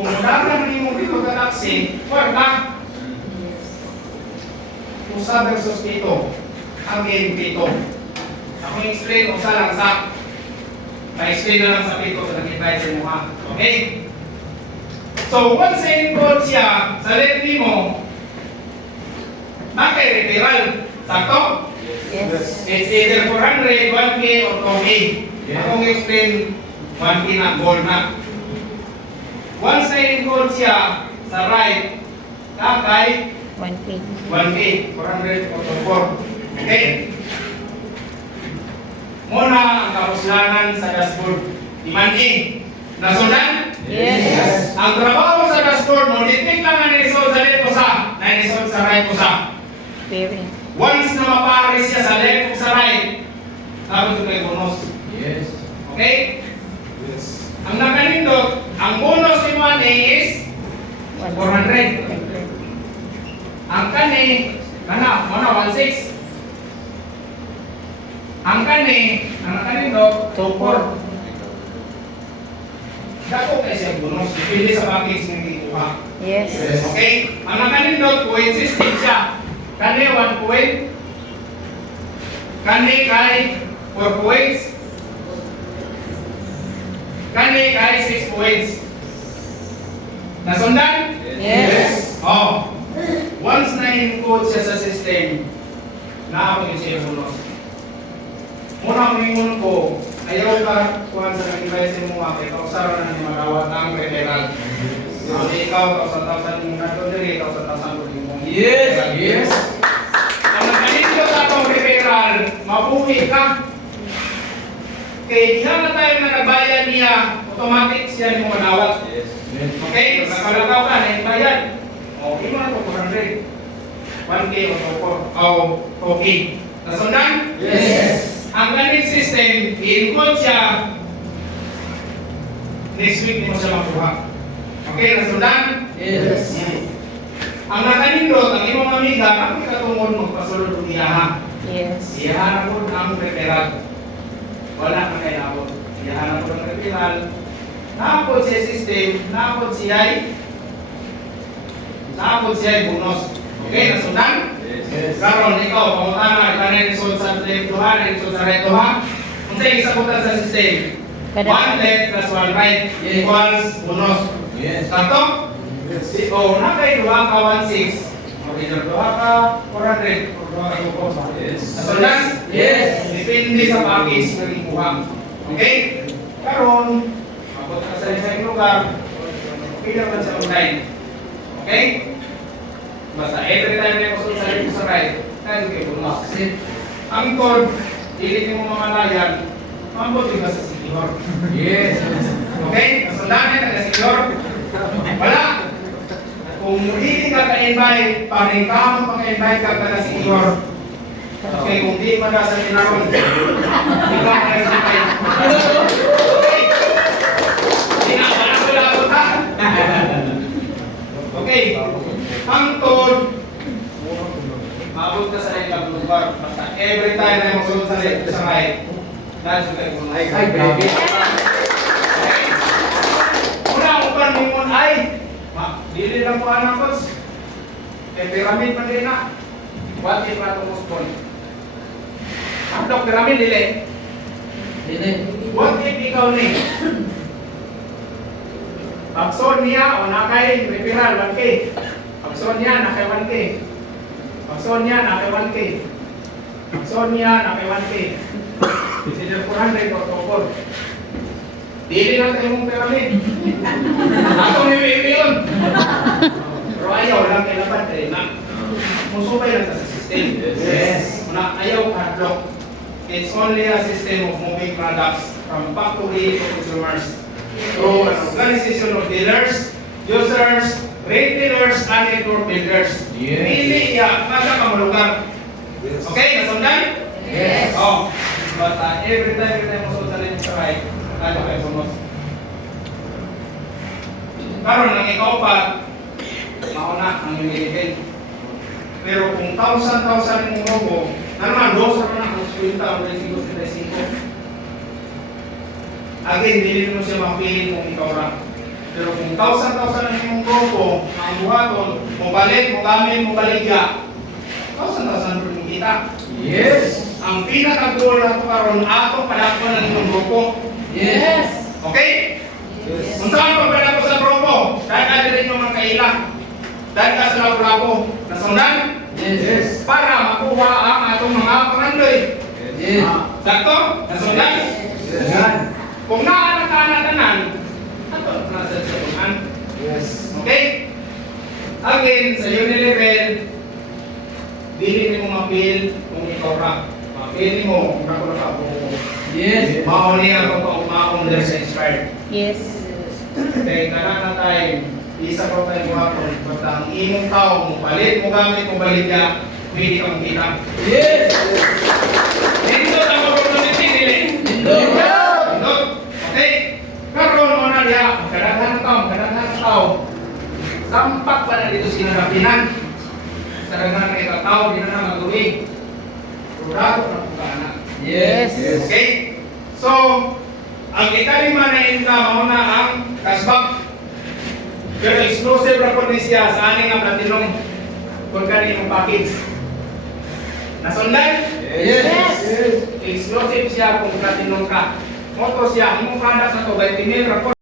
kung dagan mo dito ka taxi, kwarta. Usa versus pito. Ang game pito. Ako explain usa lang sa. Pa-explain na lang sa pito sa nakita sa mukha. Okay? So, once na-encode siya sa letter mo, referral. Sakto? Yes. It's either 400, 1K, or 2K. Akong explain 1K na, gold na. Once na-encode siya sa right, kakay 1K. 1K, 400 or 4. Okay? Muna ang kapuslanan sa dashboard. Imani. Nasundan? Yes. Ang trabaho sa dashboard mo, detect lang ang result sa left o sa, na result sa right o sa. Very. Once na mapares siya sa left o sa right, dapat ito kay bonus. Yes. Okay? Yes. Ang nakanindot, ang bonus ni Money is 400. Ang kani, mana 16. Ang kani, ang nakanindot, 24. Dako kay siya bonus, depende sa package na ikuha. Yes. Okay? Ang nakanindot, point system siya. Kani 1 point. Kani kay 4 points. Kani kay 6 points. Nasundan? Yes. Oh. Once na encode siya sa system, naabot siya yung bonus. Muna mingon ko, ayaw ka kuhan sa nag-device mo mga kay kausara na ni magawat ng referral. Kasi ikaw, kausan-tausan mong nato diri, kausan-tausan ko din mong Yes. Yes. ang nagkanito sa atong referral, mabuhi ka. Kaya diha na tayo na nagbayad niya, automatic siya ni mo manawat. Yes. Okay? Nakalagaw ka, naibayad. O, imo na ito 400. 1K o 2K. Nasundan? Yes. Ang ganit system, i-encode siya. Next week, mo siya makuha. Okay, nasundan? Yes. Ang nakanindot, ang imong amiga, ang ikatungod magpasulod ng iyaha. Yes. Iyaha na po ang referral. Wala na kayo nabot. Iyaha na po ang referral. Naapod siya system, naapod siya bonus. Okay, nasundan? Yes. Karon ikaw, pangutana, ipanin result sa left to ha, result sa right to ha. Kung sa'yo isabutan sa system, 1 left plus 1 right equals bonus. Yes. Sakto? O, nakay duha ka 1.6. O, either duha ka 400 o duha ka 2. Yes. Nasundan? Yes. Depende sa package na ikuha. Okay? Karon, abot ka sa isang lugar, okay naman sa online. Okay? Basta every time na kusog sa left sa right, kaya kayo bonus. Ang code, dili mo mamalayan, mambot yung sa senior. Yes. Okay? Nasundan na taga-senior. Wala. Kung hindi ka ka-invite, paringkamon pag-invite ka taga-senior. Okay, kung di man sa tinaron, ikaw ang nag-invite. Okay? Hindi na, wala ko ha. Okay. Ang code, maabot ka sa ilang lugar. Basta every time na masunod sa left sa right, dahil sa kayo kung Ay, baby. okay? Una, upan mo yung ay, dili lang po anak ko. Pyramid man din na. What if na itong muspon? Ang dok pyramid dili. Dili. What if ikaw ni? Pagson niya o nakay referral 1K. Pagson niya nakay 1K. Pagson niya nakay 1K. Pagson niya nakay 1K. Consider 400 or 4. Dili na tayo mong pyramid. Ako ni Bibi yun. Pero ayaw lang kay laban tayo na. Musubay lang sa system. Yes. Una, ayaw hardlock. It's only a system of moving products from factory to consumers through an organization of dealers, users, retailers, and network builders. Yes. Hindi iya, nasa kamulugan. Okay, nasundan? Yes. Oh, but every time mo sa left sa right, ano kayo sumus? Karon ang ikaw pa, mauna ang humilihin. Pero kung 1,000 yung robo, naman, 2 na kung 50 o 35. Again, hindi mo siya mapili kung ikaw ra. Pero kung 1,000 ang inyong grupo, ang buhaton, mubalik, mugamin, mubaligya, 1,000 rin mong kita. Yes. Ang pinaka-goal na ito karon ato palakpan ng inyong grupo. Yes. Okay? Yes. Kung saan pagpala ko sa grupo, dahil ka rin yung mga kaila, dahil ka sa labo-labo, nasundan, Yes. para makuha ang atong mga pangandoy. Yes. Sakto? Nasundan? Yes. Kung naanak-anak-anan, ato nasa sabunan. Yes. Okay? Again, sa uni-level, dili mo mapil kung ikaw ra. Mapili mo kung ako na kabuo. Yes. Mauni ako kaumahon dahil sa inspired. Yes. Kaya na time, isa ko tayo buhapon. Basta ang imong tao, mo palit, mo gamit, mo baligya, pwede kang kita. Yes. Dito ang opportunity nila. Indot. Okay? Karoon mo na diya, kadaghan tao. Sampak pa na dito sinagapinan. Sa daghan na tao, di na na magawin. Purado na po ka anak. Yes. Okay? So, ang ikalima na income na ang cashback. Pero exclusive na po din siya sa aning ang platinum kung kaninong package. Nasundan? Yes. Exclusive siya kung platinum ka. Moto siya, imong product na to, vitamin, rapport.